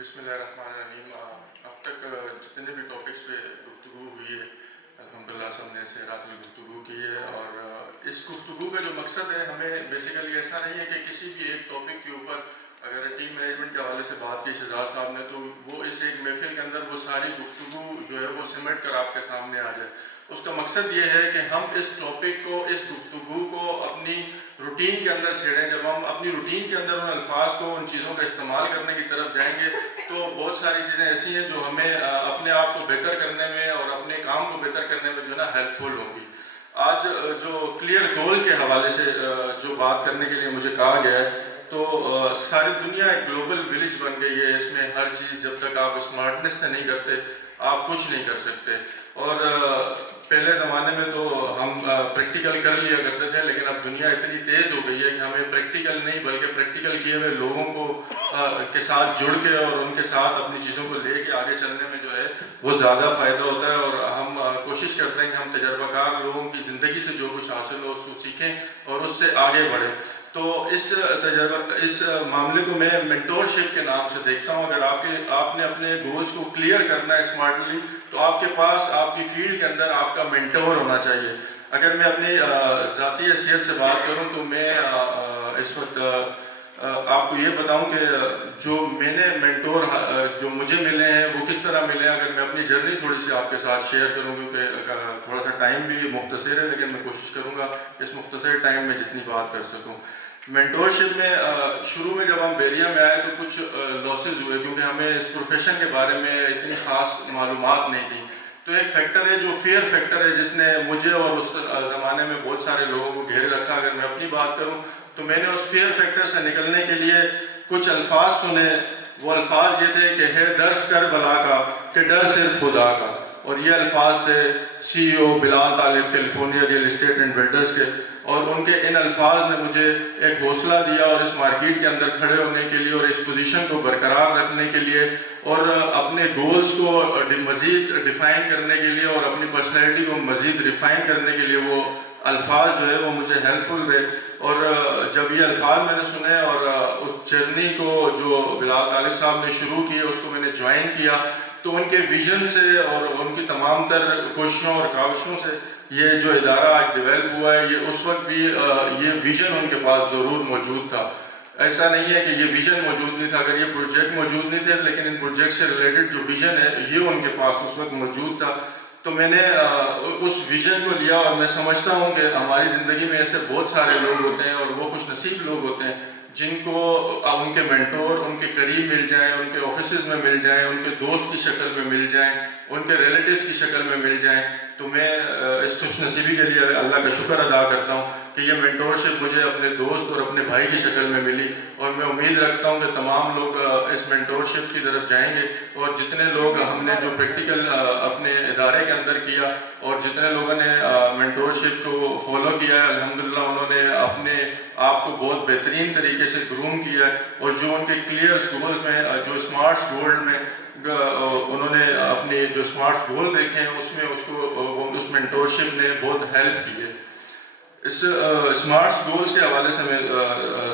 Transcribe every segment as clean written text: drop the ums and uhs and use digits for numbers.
بسم اللہ الرحمن الرحیم. اب تک جتنے بھی ٹاپکس پہ گفتگو ہوئی ہے الحمدللہ سب نے سے حاصل گفتگو کی ہے، اور اس گفتگو کا جو مقصد ہے ہمیں بیسیکلی ایسا نہیں ہے کہ کسی بھی ایک ٹاپک کے اوپر اگر ٹیم مینجمنٹ کے حوالے سے بات کی شہزاد صاحب نے تو وہ اس ایک محفل کے اندر وہ ساری گفتگو جو ہے وہ سمٹ کر آپ کے سامنے آ جائے. اس کا مقصد یہ ہے کہ ہم اس ٹاپک کو، اس گفتگو کو اپنی روٹین کے اندر چھیڑیں. جب ہم اپنی روٹین کے اندر ان الفاظ کو، ان چیزوں کا استعمال کرنے کی طرف جائیں گے تو بہت ساری چیزیں ایسی ہیں جو ہمیں اپنے آپ کو بہتر کرنے میں اور اپنے کام کو بہتر کرنے میں جو ہے نا ہیلپ فل ہوگی. آج جو کلیئر گول کے حوالے سے جو بات کرنے کے لیے مجھے کہا گیا ہے تو ساری دنیا ایک گلوبل ولیج بن گئی ہے. اس میں ہر چیز جب تک آپ اسمارٹنس سے نہیں کرتے آپ کچھ نہیں کر سکتے. اور پہلے زمانے میں تو ہم پریکٹیکل کر لیا کرتے تھے، لیکن اب دنیا اتنی تیز ہو گئی ہے کہ ہمیں پریکٹیکل نہیں بلکہ پریکٹیکل کیے ہوئے لوگوں کو کے ساتھ جڑ کے اور ان کے ساتھ اپنی چیزوں کو لے کے آگے چلنے میں جو ہے وہ زیادہ فائدہ ہوتا ہے. اور ہم کوشش کرتے ہیں کہ ہم تجربہ کار لوگوں کی زندگی سے جو کچھ حاصل ہو اس کو سیکھیں اور اس سے آگے بڑھیں. تو اس معاملے کو میں مینٹورشپ کے نام سے دیکھتا ہوں. اگر آپ نے اپنے گولز کو کلیئر کرنا ہے اسمارٹلی تو آپ کے پاس آپ کی فیلڈ کے اندر آپ کا مینٹور ہونا چاہیے. اگر میں اپنی ذاتی حیثیت سے بات کروں تو میں اس وقت آپ کو یہ بتاؤں کہ جو میں نے مینٹور جو مجھے ملے ہیں وہ کس طرح ملے ہیں. اگر میں اپنی جرنی تھوڑی سی آپ کے ساتھ شیئر کروں کیونکہ تھوڑا سا ٹائم بھی مختصر ہے، لیکن میں کوشش کروں گا کہ اس مختصر ٹائم میں جتنی بات کر سکوں. مینٹورشپ میں شروع میں جب ہم بیریا میں آئے تو کچھ لاسز ہوئے کیونکہ ہمیں اس پروفیشن کے بارے میں اتنی خاص معلومات نہیں تھی. تو ایک فیکٹر ہے جو فیئر فیکٹر ہے جس نے مجھے اور اس زمانے میں بہت سارے لوگوں کو گھیرے رکھا. اگر میں اپنی بات کروں تو میں نے اس فیئر فیکٹر سے نکلنے کے لیے کچھ الفاظ سنے. وہ الفاظ یہ تھے کہ ہے درس کر بلا کا کہ ڈر صرف خدا کا. اور یہ الفاظ تھے سی او بلال طالب California real estate and builders کے. اور ان کے ان الفاظ نے مجھے ایک حوصلہ دیا اور اس مارکیٹ کے اندر کھڑے ہونے کے لیے اور اس پوزیشن کو برقرار رکھنے کے لیے اور اپنے گولز کو مزید ڈیفائن کرنے کے لیے اور اپنی پرسنالٹی کو مزید ریفائن کرنے کے لیے وہ الفاظ جو ہے وہ مجھے ہیلپ فل رہے. اور جب یہ الفاظ میں نے سنے اور اس جرنی کو جو بلال طالب صاحب نے شروع کی اس کو میں نے جوائن کیا تو ان کے ویژن سے اور ان کی تمام تر کوششوں اور کاوشوں سے یہ جو ادارہ آج ڈیولپ ہوا ہے یہ اس وقت بھی یہ ویژن ان کے پاس ضرور موجود تھا. ایسا نہیں ہے کہ یہ ویژن موجود نہیں تھا. اگر یہ پروجیکٹ موجود نہیں تھے لیکن ان پروجیکٹ سے ریلیٹڈ جو ویژن ہے یہ ان کے پاس اس وقت موجود تھا. تو میں نے اس ویژن کو لیا اور میں سمجھتا ہوں کہ ہماری زندگی میں ایسے بہت سارے لوگ ہوتے ہیں اور وہ خوش نصیب لوگ ہوتے ہیں جن کو ان کے مینٹور ان کے قریب مل جائیں، ان کے آفیسز میں مل جائیں، ان کے دوست کی شکل میں مل جائیں، ان کے ریلیٹیوز کی شکل میں مل جائیں. تو میں اس خوش نصیبی کے لیے اللہ کا شکر ادا کرتا ہوں کہ یہ مینٹورشپ مجھے اپنے دوست اور اپنے بھائی کی شکل میں ملی. اور میں امید رکھتا ہوں کہ تمام لوگ اس مینٹورشپ کی طرف جائیں گے. اور جتنے لوگ ہم نے جو پریکٹیکل اپنے ادارے کے اندر کیا اور جتنے لوگوں نے مینٹورشپ کو فالو کیا ہے الحمدللہ انہوں نے اپنے آپ کو بہت بہترین طریقے سے گروم کیا ہے. اور جو ان کے کلیئر گولز میں جو اسمارٹس گول میں انہوں نے اپنے جو اسمارٹس گول دیکھے ہیں اس میں اس مینٹورشپ نے بہت ہیلپ کی ہے. اس اسمارٹس گولز کے حوالے سے میں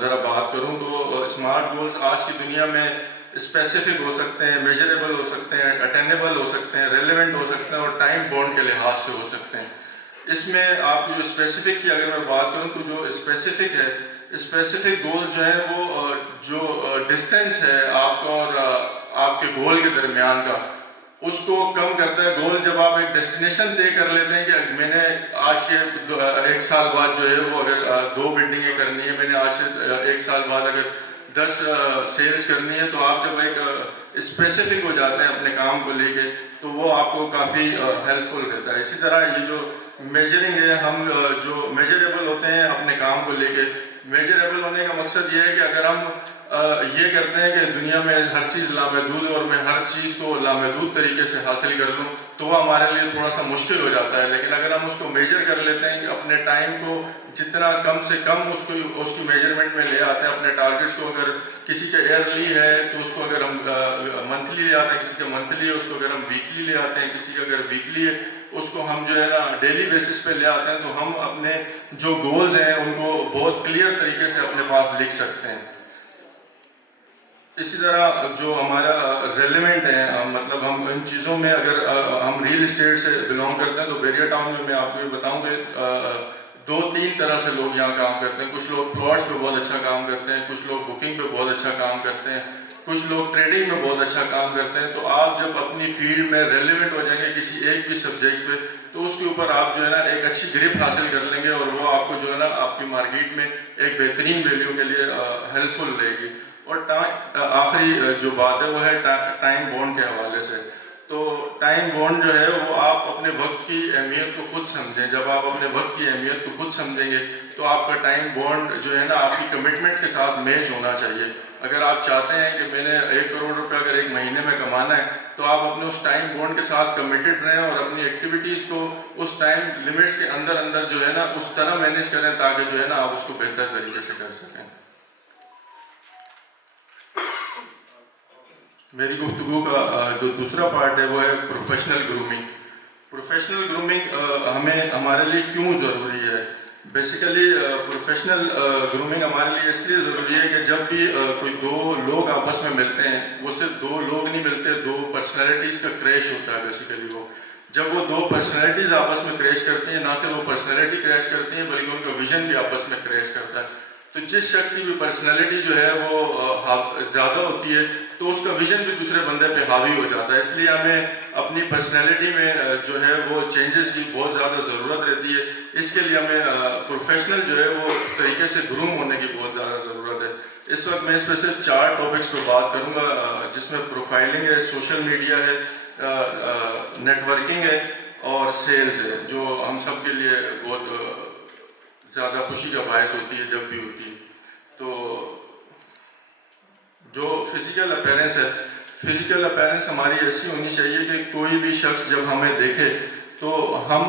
ذرا بات کروں تو اسمارٹ گولز آج کی دنیا میں اسپیسیفک ہو سکتے ہیں، میجریبل ہو سکتے ہیں، اٹینیبل ہو سکتے ہیں، ریلیونٹ ہو سکتے ہیں اور ٹائم باؤنڈ کے لحاظ سے ہو سکتے ہیں. اس میں آپ جو اسپیسیفک کی اگر میں بات کروں تو جو اسپیسیفک ہے اسپیسیفک گول جو ہے وہ جو ڈسٹینس ہے آپ کا اور آپ کے گول کے درمیان کا اس کو کم کرتا ہے. گول جب آپ ایک ڈیسٹینیشن طے کر لیتے ہیں کہ میں نے آج سے 1 سال بعد جو ہے وہ اگر 2 بلڈنگیں کرنی ہے، میں نے آج سے 1 سال بعد اگر 10 سیلز کرنی ہے تو آپ جب ایک اسپیسیفک ہو جاتے ہیں اپنے کام کو لے کے تو وہ آپ کو کافی ہیلپ فل رہتا ہے. اسی طرح یہ جو میجرنگ ہے ہم جو میجریبل ہوتے ہیں اپنے کام کو لے کے میجریبل ہونے کا مقصد یہ ہے کہ اگر ہم یہ کرتے ہیں کہ دنیا میں ہر چیز لامحدود ہے اور میں ہر چیز کو لامحدود طریقے سے حاصل کر لوں تو وہ ہمارے لیے تھوڑا سا مشکل ہو جاتا ہے. لیکن اگر ہم اس کو میجر کر لیتے ہیں کہ اپنے ٹائم کو جتنا کم سے کم اس کی میجرمنٹ میں لے آتے ہیں اپنے ٹارگیٹس کو، اگر کسی کا ایئرلی ہے تو اس کو اگر ہم منتھلی لے آتے ہیں، کسی کا منتھلی ہے اس کو اگر ہم ویکلی لے آتے ہیں، کسی کا اگر ویکلی ہے اس کو ہم جو ہے نا ڈیلی بیسس پہ لے آتے ہیں تو ہم اپنے جو گولز ہیں ان کو بہت کلیئر طریقے سے اپنے پاس لکھ سکتے ہیں. اسی طرح جو ہمارا ریلیونٹ ہے، مطلب ہم ان چیزوں میں اگر ہم ریئل اسٹیٹ سے بلانگ کرتے ہیں تو بیریا ٹاؤن میں آپ کو یہ بتاؤں کہ 2-3 طرح سے لوگ یہاں کام کرتے ہیں. کچھ لوگ پلاٹس پہ بہت اچھا کام کرتے ہیں، کچھ لوگ بکنگ پہ بہت اچھا کام کرتے ہیں، کچھ لوگ ٹریڈنگ میں بہت اچھا کام کرتے ہیں. تو آپ جب اپنی فیلڈ میں ریلیونٹ ہو جائیں گے کسی ایک بھی سبجیکٹ پہ تو اس کے اوپر آپ جو ہے نا ایک اچھی گرپ حاصل کر لیں گے اور وہ آپ کو جو ہے نا آپ کی مارکیٹ میں ایک بہترین ویلیو کے لیے ہیلپ فل رہے گی. اور آخری جو بات ہے وہ ہے ٹائم بانڈ کے حوالے سے. تو ٹائم بانڈ جو ہے وہ آپ اپنے وقت کی اہمیت کو خود سمجھیں. جب آپ اپنے وقت کی اہمیت کو خود سمجھیں گے تو آپ کا ٹائم بانڈ جو ہے نا آپ کی کمٹمنٹس کے ساتھ میچ ہونا چاہیے. اگر آپ چاہتے ہیں کہ میں نے 1 کروڑ روپے اگر ایک مہینے میں کمانا ہے تو آپ اپنے اس ٹائم بانڈ کے ساتھ کمیٹڈ رہیں اور اپنی ایکٹیویٹیز کو اس ٹائم لمٹس کے اندر جو ہے نا اس طرح مینیج کریں تاکہ جو ہے نا آپ اس کو بہتر طریقے سے کر سکیں. میری گفتگو کا جو دوسرا پارٹ ہے وہ ہے پروفیشنل گرومنگ. پروفیشنل گرومنگ ہمارے لیے کیوں ضروری ہے؟ بیسیکلی پروفیشنل گرومنگ ہمارے لیے اس لیے ضروری ہے کہ جب بھی کوئی 2 لوگ آپس میں ملتے ہیں، وہ صرف 2 لوگ نہیں ملتے، 2 پرسنالٹیز کا کریش ہوتا ہے بیسیکلی. وہ جب وہ 2 پرسنالٹیز آپس میں کریش کرتی ہیں، نہ صرف وہ پرسنالٹی کریش کرتی ہیں بلکہ ان کا ویژن بھی آپس میں کریش کرتا ہے. تو جس شخص کی بھی پرسنالٹی جو ہے وہ زیادہ ہوتی ہے تو اس کا ویژن بھی دوسرے بندے پہ حاوی ہو جاتا ہے. اس لیے ہمیں اپنی پرسنالٹی میں جو ہے وہ چینجز کی بہت زیادہ ضرورت رہتی ہے. اس کے لیے ہمیں پروفیشنل جو ہے وہ طریقے سے گروم ہونے کی بہت زیادہ ضرورت ہے. اس وقت میں اس پہ صرف 4 ٹاپکس پہ بات کروں گا، جس میں پروفائلنگ ہے، سوشل میڈیا ہے، نیٹ ورکنگ ہے اور سیلز ہے، جو ہم سب کے لیے بہت زیادہ خوشی کا باعث ہوتی ہے جب بھی ہوتی ہے. تو جو فزیکل اپیرنس ہے، فزیکل اپیرنس ہماری ایسی ہونی چاہیے کہ کوئی بھی شخص جب ہمیں دیکھے تو ہم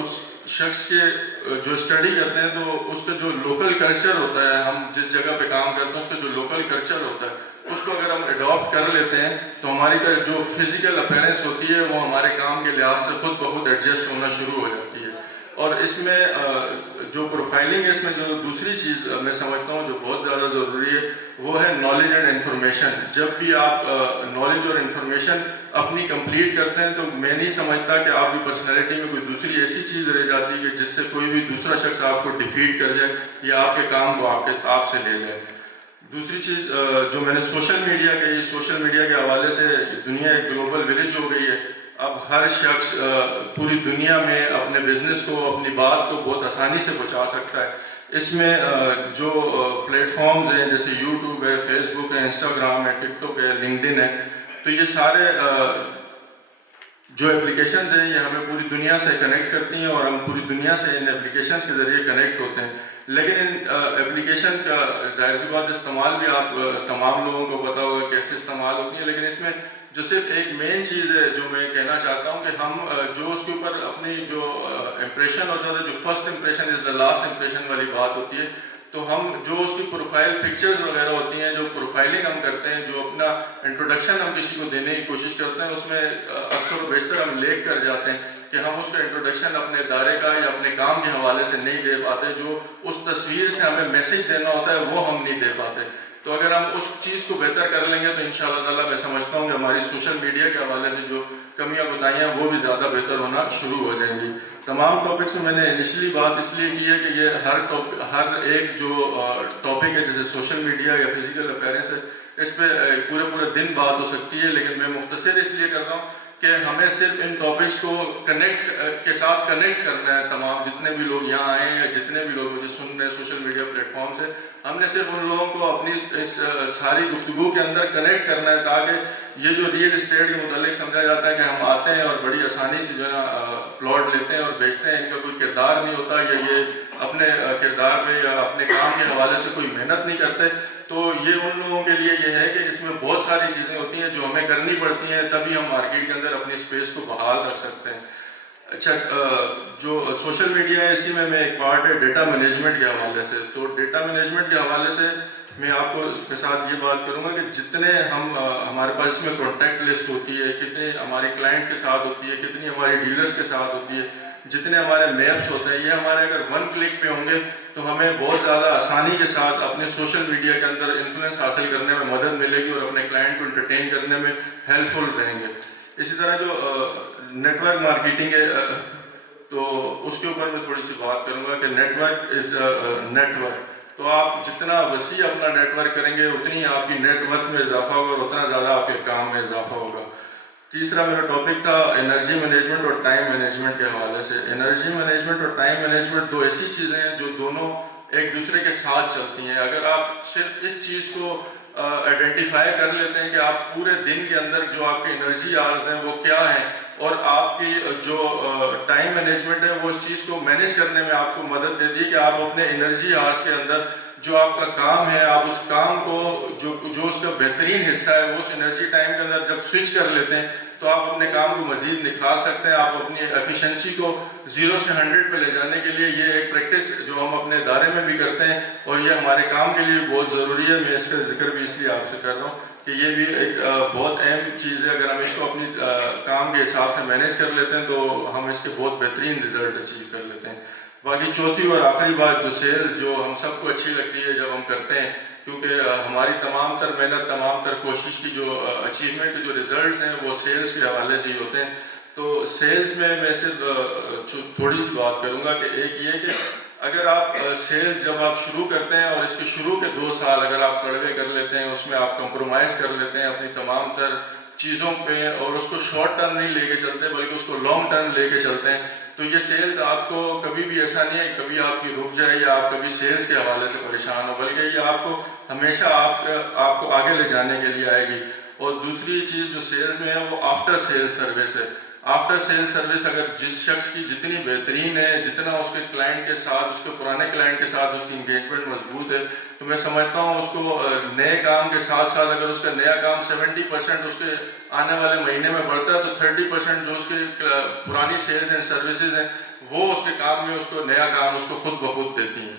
اس شخص کے جو اسٹڈی کرتے ہیں تو اس کا جو لوکل کلچر ہوتا ہے، ہم جس جگہ پہ کام کرتے ہیں اس کا جو لوکل کلچر ہوتا ہے اس کو اگر ہم اڈاپٹ کر لیتے ہیں تو ہماری جو فزیکل اپیرنس ہوتی ہے وہ ہمارے کام کے لحاظ سے خود بخود ایڈجسٹ ہونا شروع ہو جاتی ہے. اور اس میں جو پروفائلنگ ہے، اس میں جو دوسری چیز میں سمجھتا ہوں جو بہت زیادہ ضروری ہے وہ ہے نالج اینڈ انفارمیشن. جب بھی آپ نالج اور انفارمیشن اپنی کمپلیٹ کرتے ہیں تو میں نہیں سمجھتا کہ آپ کی پرسنالٹی میں کوئی دوسری ایسی چیز رہ جاتی ہے کہ جس سے کوئی بھی دوسرا شخص آپ کو ڈیفیٹ کر جائے یا آپ کے کام کو آپ سے لے جائے. دوسری چیز جو میں نے سوشل میڈیا کہی، سوشل میڈیا کے حوالے سے دنیا ایک گلوبل ولیج ہو گئی ہے. اب ہر شخص پوری دنیا میں اپنے بزنس کو، اپنی بات کو بہت آسانی سے پہنچا سکتا ہے. اس میں جو پلیٹ فارمز ہیں جیسے یوٹیوب ہے، فیس بک ہے، انسٹاگرام ہے، ٹک ٹاک ہے، لنکڈن ہے، تو یہ سارے جو اپلیکیشنز ہیں یہ ہمیں پوری دنیا سے کنیکٹ کرتی ہیں اور ہم پوری دنیا سے ان اپلیکیشنز کے ذریعے کنیکٹ ہوتے ہیں. لیکن ان اپلیکیشن کا ظاہر سی بات استعمال بھی آپ تمام لوگوں کو پتہ ہوگا کیسے استعمال ہوتی ہیں. لیکن اس میں جو صرف ایک مین چیز ہے جو میں کہنا چاہتا ہوں کہ ہم جو اس کے اوپر اپنی جو امپریشن ہوتا ہے، جو first impression is the last impression والی بات ہوتی ہے، تو ہم جو اس کی پروفائل پکچرز وغیرہ ہوتی ہیں، جو پروفائلنگ ہم کرتے ہیں، جو اپنا انٹروڈکشن ہم کسی کو دینے کی کوشش کرتے ہیں، اس میں اکثر و بیشتر ہم لیک کر جاتے ہیں کہ ہم اس کا انٹروڈکشن اپنے ادارے کا یا اپنے کام کے حوالے سے نہیں دے پاتے. جو اس تصویر سے ہمیں میسیج دینا ہوتا ہے وہ ہم نہیں دے پاتے. تو اگر ہم اس چیز کو بہتر کر لیں گے تو انشاءاللہ تعالیٰ میں سمجھتا ہوں کہ ہماری سوشل میڈیا کے حوالے سے جو کمیاں بتائیاں وہ بھی زیادہ بہتر ہونا شروع ہو جائیں گی. تمام ٹاپکس میں نے انیشلی بات اس لیے کی ہے کہ یہ ہر ایک جو ٹاپک ہے جیسے سوشل میڈیا یا فزیکل اپیرنس ہے، اس پہ پورے دن بات ہو سکتی ہے، لیکن میں مختصر اس لیے کر رہا ہوں کہ ہمیں صرف ان ٹاپکس کو کنیکٹ کے ساتھ کنیکٹ کرنا ہے. تمام جتنے بھی لوگ یہاں آئے ہیں یا جتنے بھی لوگ مجھے سن رہے ہیں سوشل میڈیا پلیٹ فارم سے، ہم نے صرف ان لوگوں کو اپنی اس ساری گفتگو کے اندر کنیکٹ کرنا ہے تاکہ یہ جو ریئل اسٹیٹ کے متعلق سمجھا جاتا ہے کہ ہم آتے ہیں اور بڑی آسانی سے جو ہے نا پلاٹ لیتے ہیں اور بیچتے ہیں، ان کا کوئی کردار نہیں ہوتا یا یہ اپنے کردار پہ یا اپنے کام کے حوالے سے کوئی محنت نہیں کرتے، تو یہ ان لوگوں کے لیے یہ ہے کہ اس میں بہت ساری چیزیں ہوتی ہیں جو ہمیں کرنی پڑتی ہیں تبھی ہم مارکیٹ کے اندر اپنی اسپیس کو بحال رکھ سکتے ہیں. اچھا، جو سوشل میڈیا ہے اسی میں ایک پارٹ ہے ڈیٹا مینجمنٹ کے حوالے سے. تو ڈیٹا مینجمنٹ کے حوالے سے میں آپ کو اس کے ساتھ یہ بات کروں گا کہ جتنے ہمارے پاس اس میں کانٹیکٹ لسٹ ہوتی ہے، کتنی ہماری کلائنٹ کے ساتھ ہوتی ہے، کتنی ہماری ڈیلرز کے ساتھ ہوتی ہے، جتنے ہمارے میپس ہوتے ہیں یہ ہمارے اگر 1 کلک پہ ہوں گے تو ہمیں بہت زیادہ آسانی کے ساتھ اپنے سوشل میڈیا کے اندر انفلوئنس حاصل کرنے میں مدد ملے گی اور اپنے کلائنٹ کو انٹرٹین کرنے میں ہیلپ فل رہیں گے. اسی طرح جو نیٹ ورک مارکیٹنگ ہے تو اس کے اوپر میں تھوڑی سی بات کروں گا کہ network is network. تو آپ جتنا وسیع اپنا نیٹ ورک کریں گے اتنی آپ کی نیٹ ورک میں اضافہ ہوگا اور اتنا زیادہ آپ کے کام میں اضافہ ہوگا. تیسرا میرا ٹاپک تھا انرجی مینجمنٹ اور ٹائم مینجمنٹ کے حوالے سے. انرجی مینجمنٹ اور ٹائم مینجمنٹ دو ایسی چیزیں ہیں جو دونوں ایک دوسرے کے ساتھ چلتی ہیں. اگر آپ صرف اس چیز کو آئیڈینٹیفائی کر لیتے ہیں کہ آپ پورے دن کے اندر جو آپ کے انرجی آورز ہیں وہ کیا ہیں اور آپ کی جو ٹائم مینجمنٹ ہے وہ اس چیز کو مینیج کرنے میں آپ کو مدد دیتی ہے کہ آپ اپنے انرجی آورز کے اندر جو آپ کا کام ہے آپ اس کام کو جو اس کا بہترین حصہ ہے وہ اس انرجی ٹائم کے اندر جب سوئچ کر لیتے ہیں تو آپ اپنے کام کو مزید نکھار سکتے ہیں. آپ اپنی ایفیشنسی کو 0 سے 100 پہ لے جانے کے لیے یہ ایک پریکٹس جو ہم اپنے ادارے میں بھی کرتے ہیں اور یہ ہمارے کام کے لیے بہت ضروری ہے. میں اس کا ذکر بھی اس لیے آپ سے کر رہا ہوں کہ یہ بھی ایک بہت اہم چیز ہے. اگر ہم اس کو اپنی کام کے حساب سے مینیج کر لیتے ہیں تو ہم اس کے بہت بہترین رزلٹ اچیو کر لیتے ہیں. باقی چوتھی اور آخری بات جو سیلز جو ہم سب کو اچھی لگتی ہے جب ہم کرتے ہیں کیونکہ ہماری تمام تر محنت تمام تر کوشش کی جو اچیومنٹ کے جو ریزلٹس ہیں وہ سیلز کے حوالے سے ہی ہوتے ہیں. تو سیلز میں صرف تھوڑی سی بات کروں گا کہ ایک یہ کہ اگر آپ سیلز جب آپ شروع کرتے ہیں اور اس کے شروع کے 2 سال اگر آپ کڑوے کر لیتے ہیں اس میں آپ کمپرومائز کر لیتے ہیں اپنی تمام تر چیزوں پہ اور اس کو شارٹ ٹرم نہیں لے کے چلتے بلکہ اس کو لانگ ٹرم لے کے چلتے ہیں تو یہ سیلز آپ کو کبھی بھی ایسا نہیں ہے کبھی آپ کی رک جائے یا آپ کبھی سیلز کے حوالے سے پریشان ہو بلکہ یہ آپ کو ہمیشہ آپ کو آگے لے جانے کے لیے آئے گی. اور دوسری چیز جو سیلز میں ہے وہ آفٹر سیلز سروس ہے. آفٹر سیلز سروس اگر جس شخص کی جتنی بہترین ہے جتنا اس کے کلائنٹ کے ساتھ اس کے پرانے کلائنٹ کے ساتھ اس کی انگیجمنٹ مضبوط ہے تو میں سمجھتا ہوں اس کو نئے کام کے ساتھ ساتھ اگر اس کا نیا کام 70% اس کے آنے والے مہینے میں بڑھتا ہے تو 30% جو اس کے پرانی سیلز اینڈ سروسز ہیں وہ اس کے کام میں اس کو نیا کام اس کو خود بخود دیتی ہیں.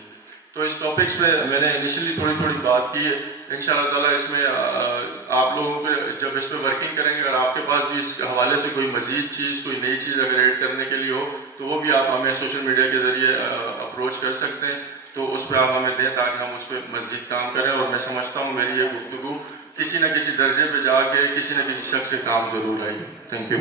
تو اس ٹاپکس پہ میں نے انیشلی تھوڑی بات کی ہے. ان شاء اللہ تعالیٰ اس میں آپ لوگوں کو جب اس پہ ورکنگ کریں گے اگر آپ کے پاس بھی اس کے حوالے سے کوئی مزید چیز کوئی نئی چیز اگر ایڈ کرنے کے لیے ہو تو وہ بھی آپ ہمیں سوشل میڈیا کے ذریعے اپروچ کر سکتے ہیں تو اس پہ آپ ہمیں دیں تاکہ ہم اس پہ مزید کام کریں. اور میں سمجھتا ہوں میری یہ گفتگو کسی نہ کسی درجے پہ جا کے کسی نہ کسی شخص سے کام ضرور آئے گی. Thank you.